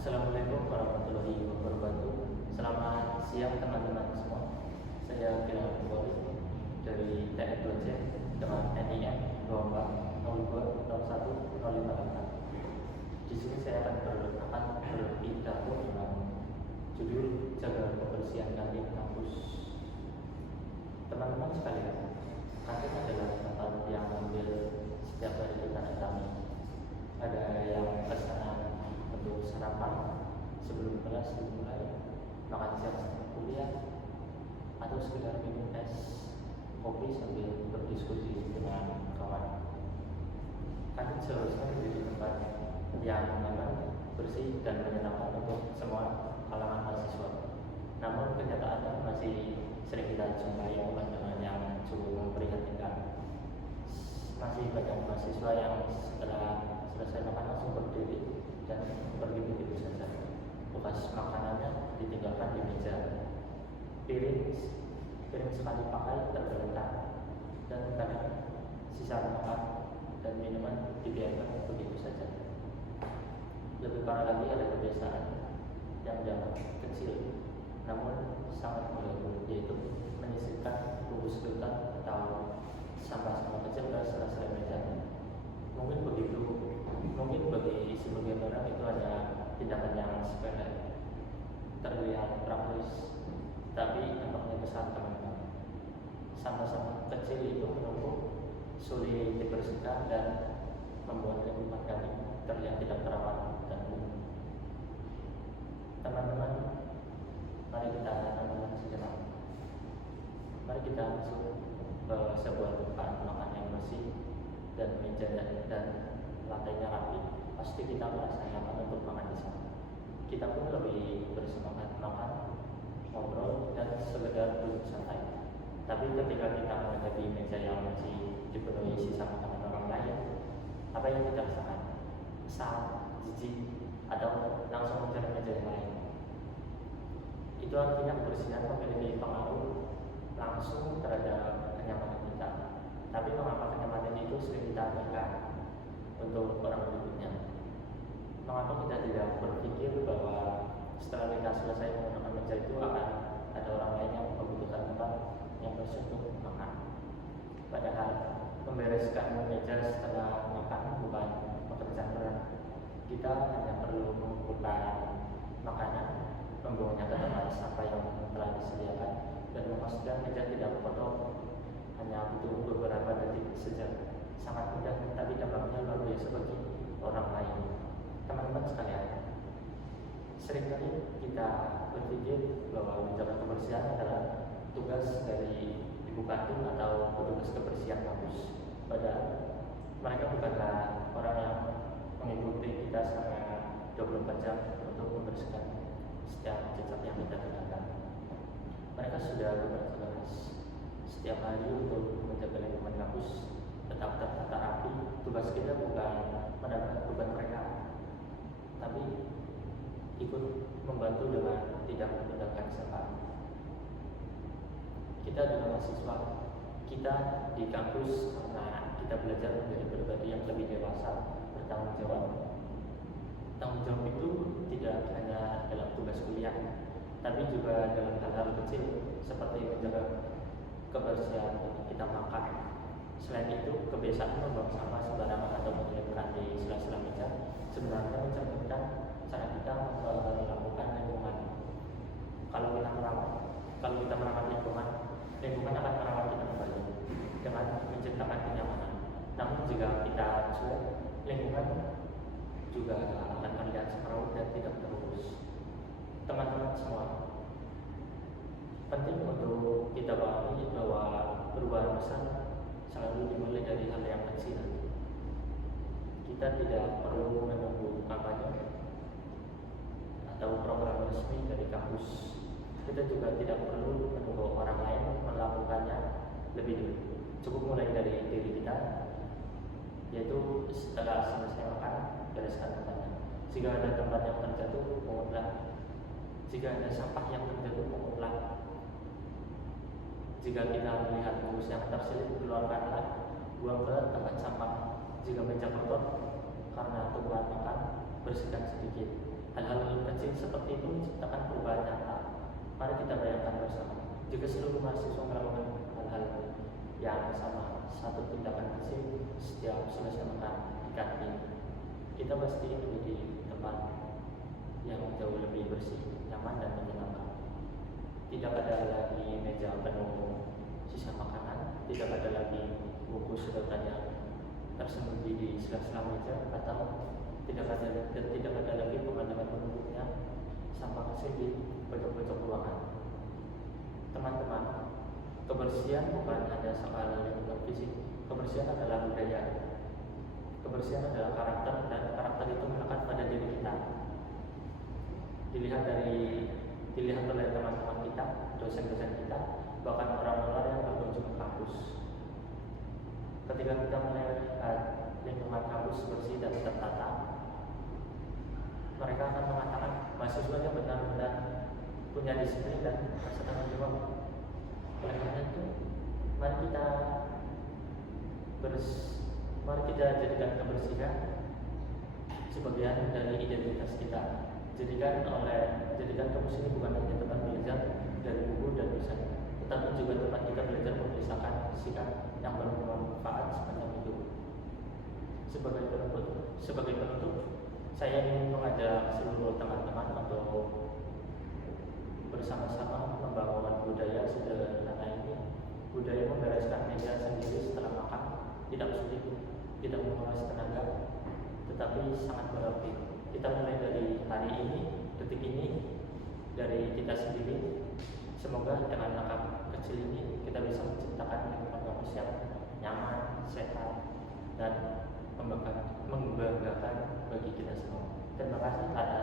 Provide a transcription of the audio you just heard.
Assalamualaikum warahmatullahi wabarakatuh. Selamat siang teman-teman semua. Saya Kiran Bukhari dari TN2C dengan NIM 24020105. Di sini saya akan berpidato tentang judul jaga kebersihan kantin kampus. Teman-teman sekalian, kantin adalah tempat yang hampir setiap hari kita datangi. Ada yang kesana untuk sarapan sebelum kelas dimulai, makan siang setelah kuliah, atau sekedar minum es kopi sambil berdiskusi dengan kawan. Kantin seharusnya menjadi tempat yang nyaman, bersih, dan menyenangkan untuk semua kalangan mahasiswa. Namun kenyataannya masih sering kita jumpai pemandangan yang cukup memprihatinkan. Masih banyak mahasiswa yang setelah selesai makan langsung berdiri dan pergi begitu saja. Bekas makanannya ditinggalkan di meja. Piring sekali pakai tergeletak, dan kadang sisa makan dan minuman dibiarkan begitu saja. Lebih parah lagi ada kebiasaan yang dianggap kecil namun sangat mengganggu, yaitu menyisipkan bungkus gelas atau sampah-sampah kecil ke sela-sela meja. Mungkin bagi sebagian orang itu ada tindakan yang sepele, terlihat praktis, tapi dampaknya besar teman-teman. Sampah-sampah kecil itu menumpuk, sulit dibersihkan, dan membuat lingkungan kami terlihat tidak terawat dan umum. Teman-teman, mari kita renungkan sejenak. Mari kita masuk ke sebuah tempat makan yang bersih dan meja dan lantainya rapi. Pasti kita merasa nyaman untuk makan di sana. Kita pun lebih bersemangat makan, ngobrol, dan sekedar duduk santai. Tapi ketika kita menghadapi meja yang masih dipenuhi sisa makanan orang lain, apa yang kita rasakan? Kesal, jijik, atau langsung mencari meja yang lain. Itu artinya kebersihan memiliki pengaruh langsung terhadap kenyamanan kita. Tapi mengapa kenyamanan itu sering kita abaikan untuk orang berikutnya? Mengapa kita tidak berpikir bahwa setelah kita selesai menggunakan meja itu akan ada orang lain yang membutuhkan tempat yang bersih untuk makan? Padahal membereskan meja setelah makan bukan pekerjaan berat. Kita hanya perlu mengumpulkan makanan, membuangnya ke tempat sampah yang telah disediakan, dan memastikan meja tidak kotor. Hanya butuh beberapa detik saja. Sangat mudah, tapi dampaknya luar biasa bagi orang lain. Teman-teman sekalian, seringkali kita berpikir bahwa menjaga kebersihan adalah tugas dari ibu kantin atau petugas kebersihan kampus. Padahal mereka bukanlah orang yang mengikuti kita selama 24 jam untuk membersihkan setiap jejak yang kita tinggalkan. Mereka sudah bekerja keras setiap hari untuk menjaga lingkungan kampus tetap tertata rapi. Tugas kita bukan menambah beban mereka, tapi ikut membantu dengan tidak meninggalkan sampah. Kita adalah mahasiswa. Kita di kampus karena kita belajar menjadi pribadi yang lebih dewasa, bertanggung jawab. Tanggung jawab itu tidak hanya dalam tugas kuliah, tapi juga dalam hal-hal kecil seperti menjaga kebersihan untuk kita makan. Selain itu, kebiasaan membuang sampah sembarangan atau menyebarkan di sela-sela meja sebenarnya mencerminkan cara kita melakukan lingkungan. Kalau kita merawat lingkungan akan merawat kita kembali dengan menciptakan kenyamanan. Namun jika kita cuek, lingkungan juga akan terlihat semerawut dan tidak terurus. Teman-teman semua, penting untuk kita pahami bahwa perubahan besar selalu dimulai dari hal yang kecil. Kita tidak perlu menunggu kampanye atau program resmi dari kampus. Kita juga tidak perlu menunggu orang lain melakukannya lebih dulu. Cukup mulai dari diri kita, yaitu setelah selesai makan, bereskan tempatnya. Jika ada tempat yang terjatuh, pungutlah. Jika ada sampah yang terjatuh, pungutlah. Jika kita melihat bungkus yang terselip, keluarkanlah, buang ke tempat sampah. Jika meja kotor karena tumpuan makan, bersihkan sedikit. Hal-hal seperti itu menciptakan perubahan nyata. Mari kita bayangkan bersama, jika seluruh mahasiswa melakukan hal-hal yang sama, satu tindakan kecil setiap selesai makan ikan ini, kita pasti menjadi tempat yang jauh lebih bersih, nyaman dan menyenangkan. Tidak ada lagi meja penuh sisa makanan, tidak ada lagi buku sedotan yang tersembunyi di sela-sela meja, atau tidak ada lagi pemandangan penduduknya sampah kecil di pojok-pojok ruangan. Teman-teman, kebersihan bukan hanya soal lingkungan fisik, kebersihan adalah budaya. Kebersihan adalah karakter, dan karakter itu melekat pada diri kita. Dilihat oleh teman-teman kita, dosen-dosen kita, bahkan orang-orang yang berkunjung ke kampus. Ketika kita melihat lingkungan kampus bersih dan tertata, mereka akan mengatakan mahasiswanya benar-benar punya disiplin dan rasa tanggung jawab. Oleh karena itu, mari kita jadikan kebersihan sebagian dari identitas kita. Jadikan kampus ini bukan hanya tempat belajar dari buku dan dosen, tetapi juga tempat kita belajar memisahkan sikap yang bermanfaat sepanjang hidup. Sebagai penutup, saya ingin mengajak seluruh teman-teman untuk bersama-sama membangun budaya sederhana ini. Budaya membereskan meja sendiri setelah makan tidak sulit, tidak menguras tenaga, tetapi sangat berarti. Kita mulai dari hari ini, detik ini, dari kita sendiri. Semoga dengan langkah kecil ini kita bisa menciptakan lingkungan kampus yang nyaman, sehat, dan membanggakan bagi kita semua. Terima kasih atas